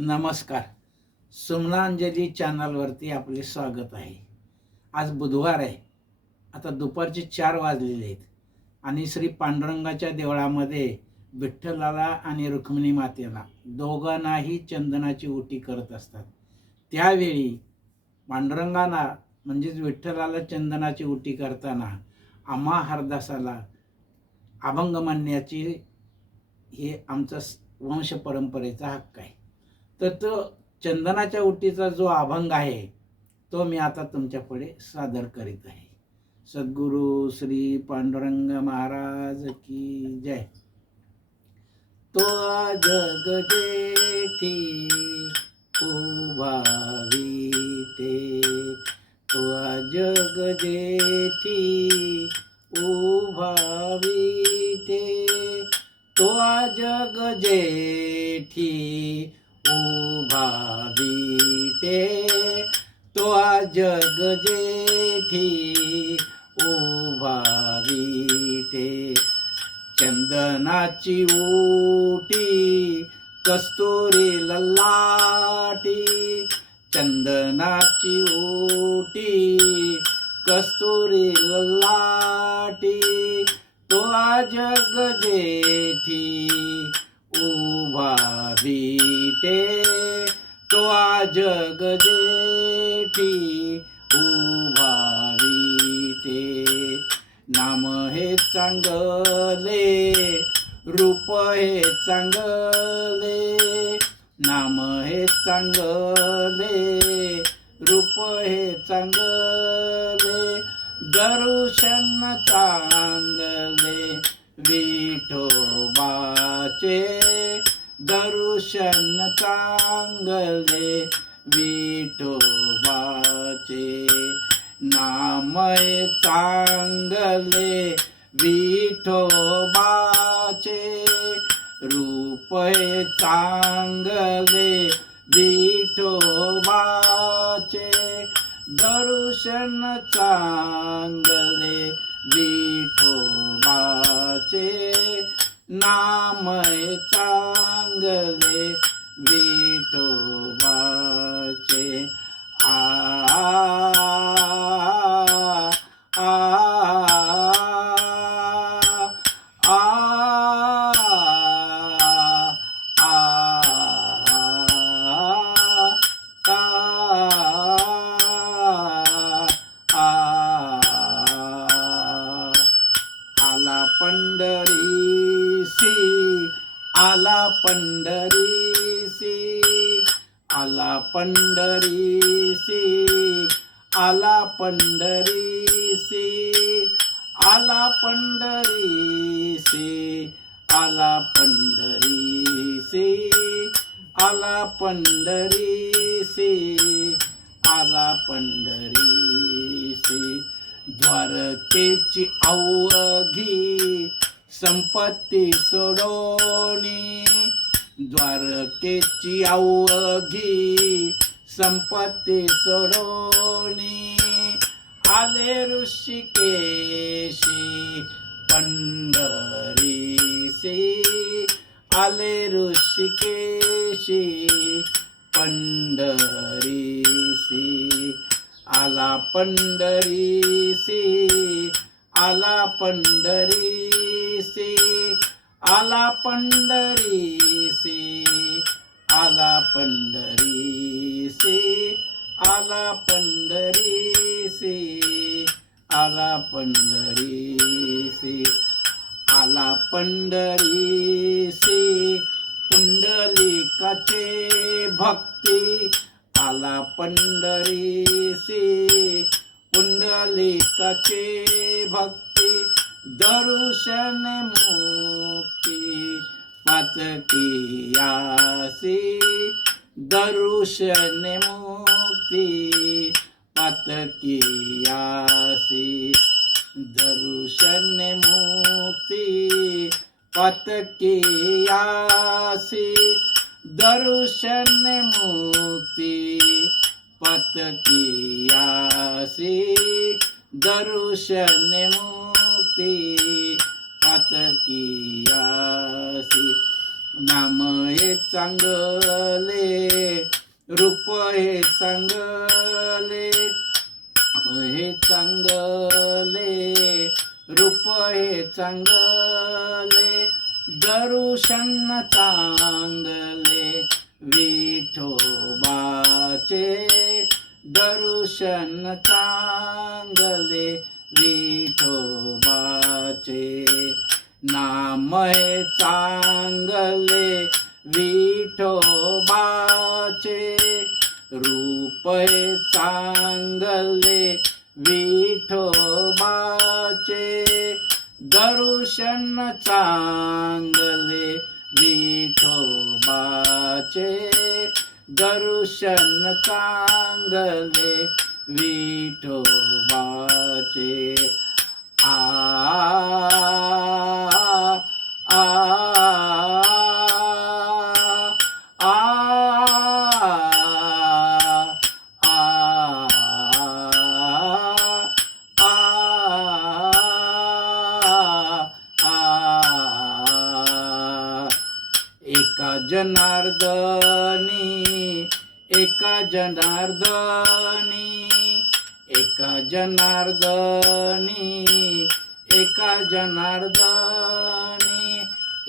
नमस्कार. सुमनांजली चॅनलवरती आपले स्वागत आहे. आज बुधवार आहे. आता दुपारचे 4 वाजलेले आहेत आणि श्री पांडुरंगाच्या देवळामध्ये विठ्ठलाला आणि रुक्मिणी मातेला दोघांनाही चंदनाची ओटी करत असतात. त्यावेळी पांडुरंगाला म्हणजेच विठ्ठलाला चंदनाची ओटी करताना आम्हा हरदासाला अभंग म्हणण्याची हे आमचा वंश परंपरेचा हक्क आहे. तर तो चंदनाच्या ओटीचा जो अभंग आहे तो मी आता तुमच्यापुढे सादर करीत आहे. सद्गुरू श्री पांडुरंग महाराज की जय. तो जग जेठी उभा विटे, तो जग जेठी उभा विटे, तो जग जेठी उभा विटे, तो जग जेठी उभा विटे. चंदनाची ओटी कस्तुरी ललाटी, चंदनाची ओटी कस्तुरी ललाटी, तो जग जेठी उभा विटे, तो जग जेठी उभा विटे. नाम हे चांगले, रूप हे चांगले, नाम हे चांगले, रूप हे चांगले, दर्शन चांगले विठोबाचे, दर्शन चांगले विठोबाचे. नाम चांगले विठोबाचे, रूप चांगले विठोबाचे, दर्शन चांगले विठोबाचे. नाम चांगले विठोबाचे. आ आ आ आला पंढरीसी, आला पंढरीसी, आला पंढरीसी, आला पंढरीसी, आला पंढरीसी, आला पंढरीसी, आला पंढरीसी, आला पंढरीसी. द्वारकेची अवघी संपत्ती सोडोनी, द्वारकेची अवघी संपत्ती सोडोनी, आले ऋषिकेशी पंढरीसी, आले ऋषिकेशी पंढरीसी. आला पंढरीसी, आला पंढरीसी, आला पंढरीसी, आला पंढरीसी, आला पंढरीसी, आला पंढरीसी. आला पंढरीसी पुंडलिकाचे भक्ती, आला पंढरीसी पुंडलिकाचे भक्ती, दर्शन मुक्ती पातकीयासी, दर्शन मुक्ती पातकीयासी, दर्शन मुक्ती पातकीयासी, दर्शन मुक्ती पातकीयासी, दर्शन मुक्ती पातकीयासी. नाम हे चांगले, रूप हे चांगले, हे चांगले, रूप हे चांगले, दर्शन चांगले विठोबाचे, दर्शन चांगले विठोबाचे, नाम हे चांगले विठोबाचे, रूप हे चांगले विठोबाचे, दर्शन चांगले विठोबाचे, दर्शन चांगले विठोबाचे. आ आ आ एका जनार्दनी, एका जनार्दनी, एका जनार्दनी, एका जनार्दनी,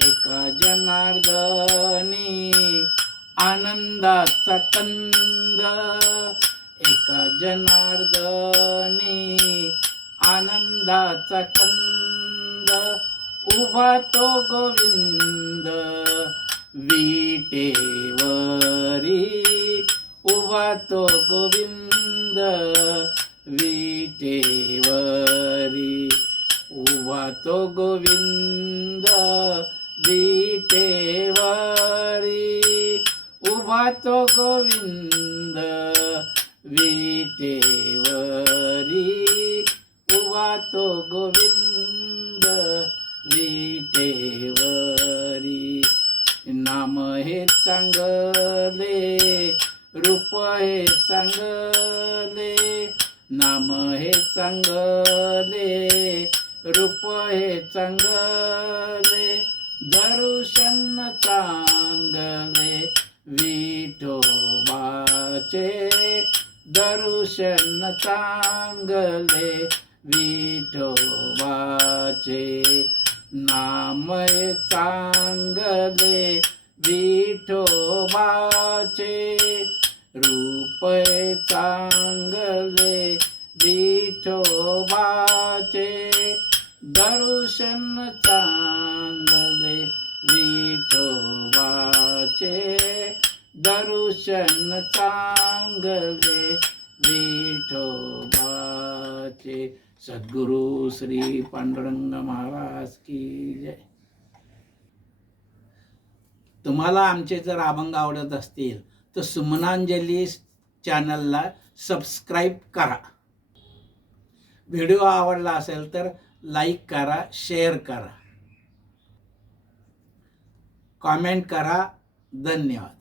एका जनार्दनी, आनंदाचा कंद, एका जनार्दनी, आनंदाचा कंद, उभा तो गोविंद विटेवरी, उभा तो गोविंद विटेवरी, उभा तो गोविंद विटेवरी, उभा तो गोविंद विटेवरी, उभा तो गोविंद विटेवरी. नाम हे चांगले, रूप हे चांगले, नाम हे चांगले, रूप हे चांगले, दर्शन चांगले विठोबाचे, दर्शन चांगले विठोबाचे, नाम हे चांगले विठोबाचे, रूप हे चांगले विठोबाचे, दर्शन चांगले विठोबाचे, दर्शन चांगले विठोबाचे. सद्गुरु श्री पांडुरंग महाराज की जय. तुम्हाला आमचे जर अभंग आवडत असतील तर सुमनांजली चॅनलला सबस्क्राईब करा. व्हिडिओ आवडला असेल तर लाईक करा, शेअर करा, कमेंट करा. धन्यवाद.